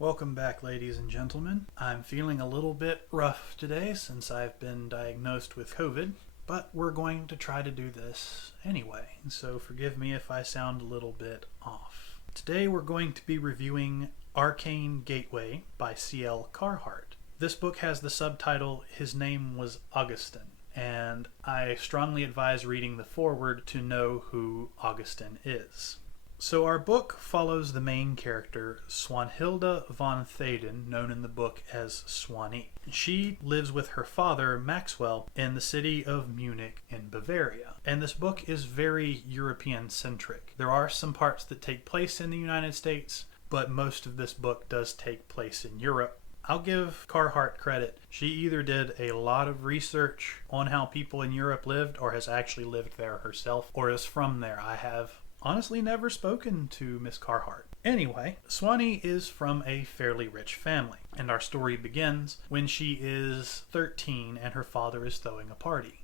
Welcome back, ladies and gentlemen. I'm feeling a little bit rough today since I've been diagnosed with COVID, but we're going to try to do this anyway, so forgive me if I sound a little bit off. Today we're going to be reviewing Arcane Gateway by C.L. Carhart. This book has the subtitle, His Name Was Augustin, and I strongly advise reading the foreword to know who Augustin is. So our book follows the main character, Swanhilda von Thaden, known in the book as Swanee. She lives with her father, Maxwell, in the city of Munich in Bavaria. And this book is very European-centric. There are some parts that take place in the United States, but most of this book does take place in Europe. I'll give Carhart credit. She either did a lot of research on how people in Europe lived, or has actually lived there herself, or is from there. I have honestly never spoken to Miss Carhart. Anyway, Swanee is from a fairly rich family, and our story begins when she is 13 and her father is throwing a party,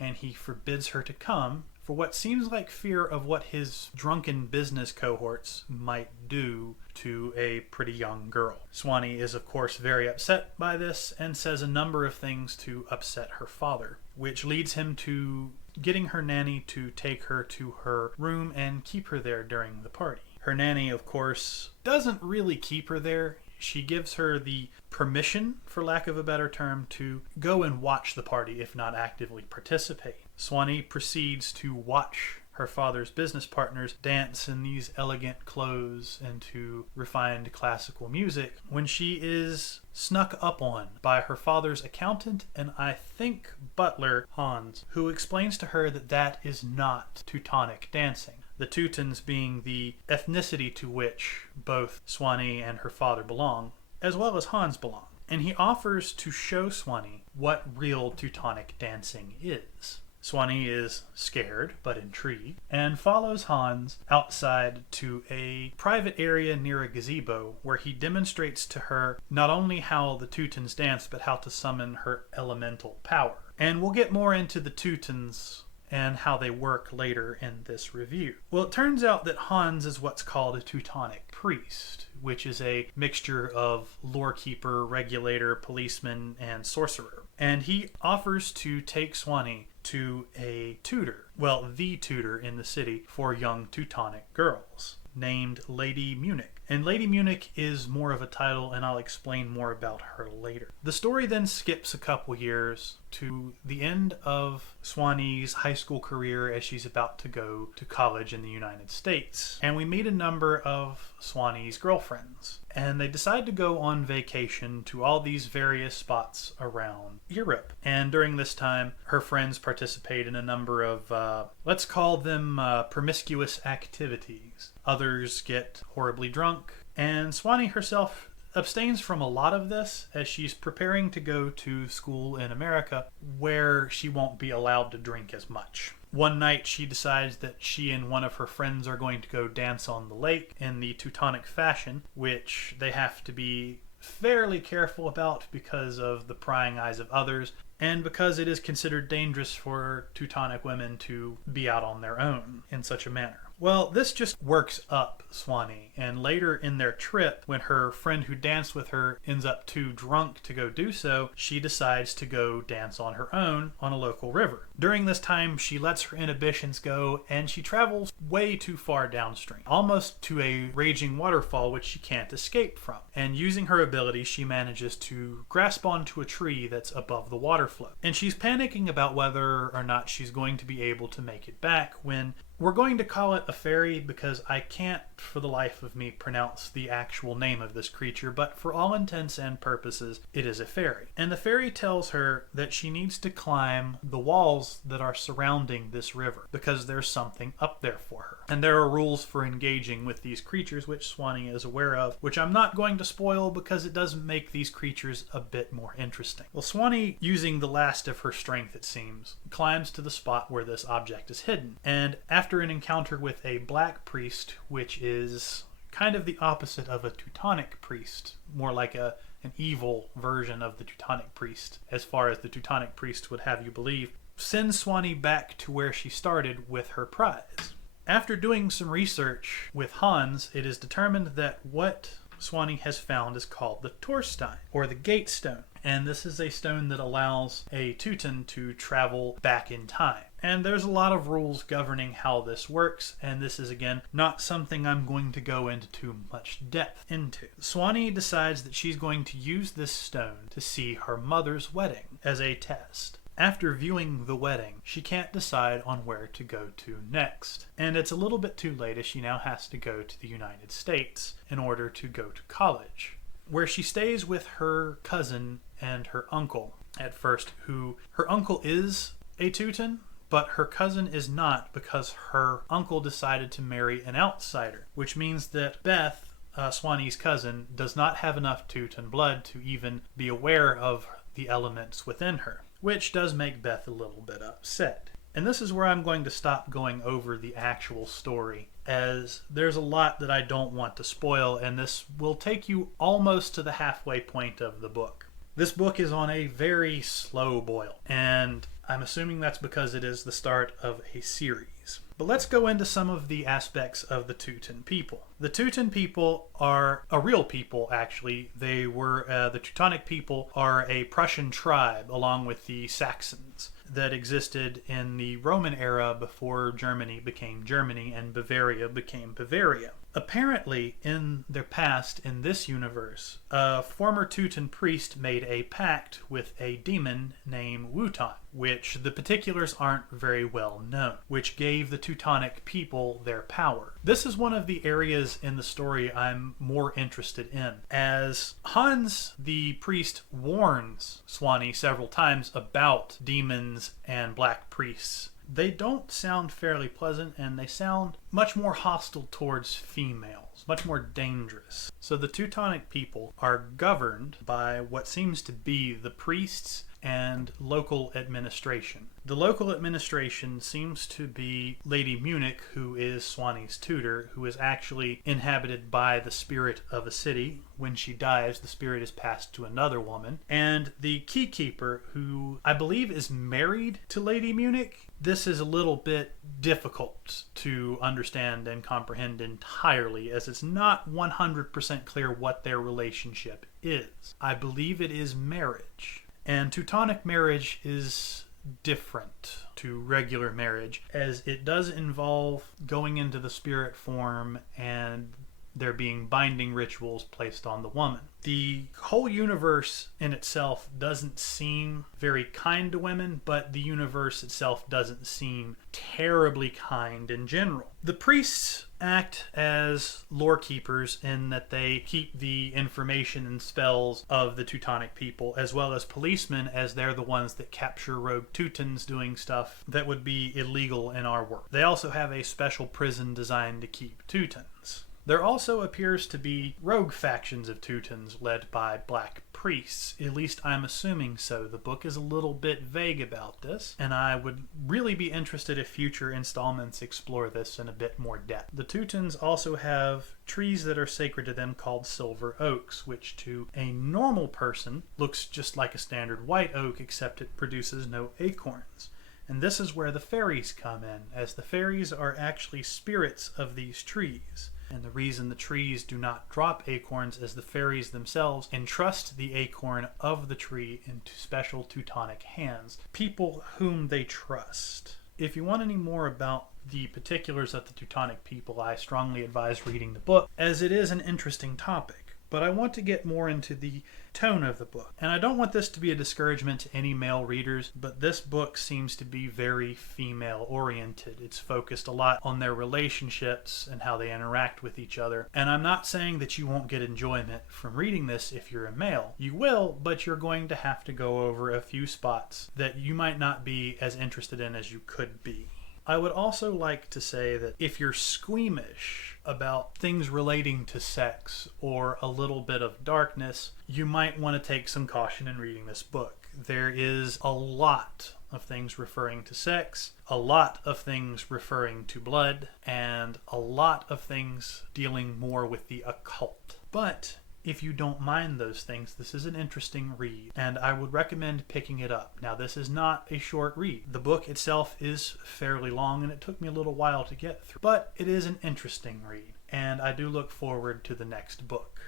and he forbids her to come for what seems like fear of what his drunken business cohorts might do to a pretty young girl. Swanee is of course very upset by this and says a number of things to upset her father, which leads him to getting her nanny to take her to her room and keep her there during the party. Her nanny, of course, doesn't really keep her there. She gives her the permission, for lack of a better term, to go and watch the party, if not actively participate. Swanee proceeds to watch her father's business partners dance in these elegant clothes and to refined classical music when she is snuck up on by her father's accountant and I think butler, Hans, who explains to her that that is not Teutonic dancing. The Teutons being the ethnicity to which both Swanee and her father belong, as well as Hans belong. And he offers to show Swanee what real Teutonic dancing is. Swanee is scared but intrigued and follows Hans outside to a private area near a gazebo where he demonstrates to her not only how the Teutons dance but how to summon her elemental power. And we'll get more into the Teutons and how they work later in this review. Well, it turns out that Hans is what's called a Teutonic priest, which is a mixture of lorekeeper, regulator, policeman, and sorcerer. And he offers to take Swanee to a tutor, well, the tutor in the city for young Teutonic girls, named Lady Munich. And Lady Munich is more of a title, and I'll explain more about her later. The story then skips a couple years to the end of Swanee's high school career as she's about to go to college in the United States. And we meet a number of Swanee's girlfriends. And they decide to go on vacation to all these various spots around Europe. And during this time, her friends participate in a number of, let's call them promiscuous activities. Others get horribly drunk. And Swanee herself abstains from a lot of this as she's preparing to go to school in America where she won't be allowed to drink as much. One night she decides that she and one of her friends are going to go dance on the lake in the Teutonic fashion, which they have to be fairly careful about because of the prying eyes of others and because it is considered dangerous for Teutonic women to be out on their own in such a manner. Well, this just works up Swanee, and later in their trip, when her friend who danced with her ends up too drunk to go do so, she decides to go dance on her own on a local river. During this time, she lets her inhibitions go, and she travels way too far downstream, almost to a raging waterfall which she can't escape from. And using her ability, she manages to grasp onto a tree that's above the water flow. And she's panicking about whether or not she's going to be able to make it back when we're going to call it a fairy because I can't for the life of me pronounce the actual name of this creature, but for all intents and purposes, it is a fairy. And the fairy tells her that she needs to climb the walls that are surrounding this river because there's something up there for her. And there are rules for engaging with these creatures, which Swanee is aware of, which I'm not going to spoil because it does make these creatures a bit more interesting. Well, Swanee, using the last of her strength, it seems, climbs to the spot where this object is hidden. And after an encounter with a black priest, which is kind of the opposite of a Teutonic priest, more like an evil version of the Teutonic priest, as far as the Teutonic priest would have you believe, sends Swanee back to where she started with her prize. After doing some research with Hans, it is determined that what Swanee has found is called the Torstein, or the Gate Stone. And this is a stone that allows a Teuton to travel back in time. And there's a lot of rules governing how this works, and this is, again, not something I'm going to go into too much depth into. Swanee decides that she's going to use this stone to see her mother's wedding as a test. After viewing the wedding, she can't decide on where to go to next. And it's a little bit too late as she now has to go to the United States in order to go to college, where she stays with her cousin and her uncle at first, who her uncle is a Teuton, but her cousin is not because her uncle decided to marry an outsider, which means that Beth, Swanee's cousin, does not have enough Teuton blood to even be aware of the elements within her, which does make Beth a little bit upset. And this is where I'm going to stop going over the actual story, as there's a lot that I don't want to spoil, and this will take you almost to the halfway point of the book. This book is on a very slow boil, and I'm assuming that's because it is the start of a series. But let's go into some of the aspects of the Teuton people. The Teuton people are a real people, actually. They were, the Teutonic people are a Prussian tribe along with the Saxons that existed in the Roman era before Germany became Germany and Bavaria became Bavaria. Apparently, in their past, in this universe, a former Teuton priest made a pact with a demon named Wotan, which the particulars aren't very well known, which gave the Teutonic people their power. This is one of the areas in the story I'm more interested in, as Hans, the priest, warns Swanee several times about demons and black priests. They don't sound fairly pleasant, and they sound much more hostile towards females, much more dangerous. So the Teutonic people are governed by what seems to be the priests and local administration. The local administration seems to be Lady Munich, who is Swanee's tutor, who is actually inhabited by the spirit of a city. When she dies, the spirit is passed to another woman. And the keykeeper, who I believe is married to Lady Munich. This is a little bit difficult to understand and comprehend entirely, as it's not 100% clear what their relationship is. I believe it is marriage. And Teutonic marriage is different to regular marriage, as it does involve going into the spirit form and there being binding rituals placed on the woman. The whole universe in itself doesn't seem very kind to women, but the universe itself doesn't seem terribly kind in general. The priests act as lore keepers in that they keep the information and spells of the Teutonic people, as well as policemen, as they're the ones that capture rogue Teutons doing stuff that would be illegal in our world. They also have a special prison designed to keep Teutons. There also appears to be rogue factions of Teutons led by black priests. At least I'm assuming so. The book is a little bit vague about this, and I would really be interested if future installments explore this in a bit more depth. The Teutons also have trees that are sacred to them called silver oaks, which to a normal person looks just like a standard white oak, except it produces no acorns. And this is where the fairies come in, as the fairies are actually spirits of these trees. And the reason the trees do not drop acorns is the fairies themselves entrust the acorn of the tree into special Teutonic hands, people whom they trust. If you want any more about the particulars of the Teutonic people, I strongly advise reading the book, as it is an interesting topic. But I want to get more into the tone of the book. And I don't want this to be a discouragement to any male readers, but this book seems to be very female-oriented. It's focused a lot on their relationships and how they interact with each other. And I'm not saying that you won't get enjoyment from reading this if you're a male. You will, but you're going to have to go over a few spots that you might not be as interested in as you could be. I would also like to say that if you're squeamish about things relating to sex or a little bit of darkness, you might want to take some caution in reading this book. There is a lot of things referring to sex, a lot of things referring to blood, and a lot of things dealing more with the occult. But if you don't mind those things, this is an interesting read, and I would recommend picking it up. Now, this is not a short read. The book itself is fairly long, and it took me a little while to get through, but it is an interesting read, and I do look forward to the next book.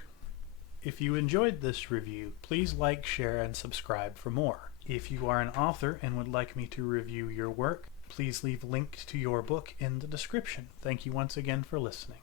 If you enjoyed this review, please like, share, and subscribe for more. If you are an author and would like me to review your work, please leave a link to your book in the description. Thank you once again for listening.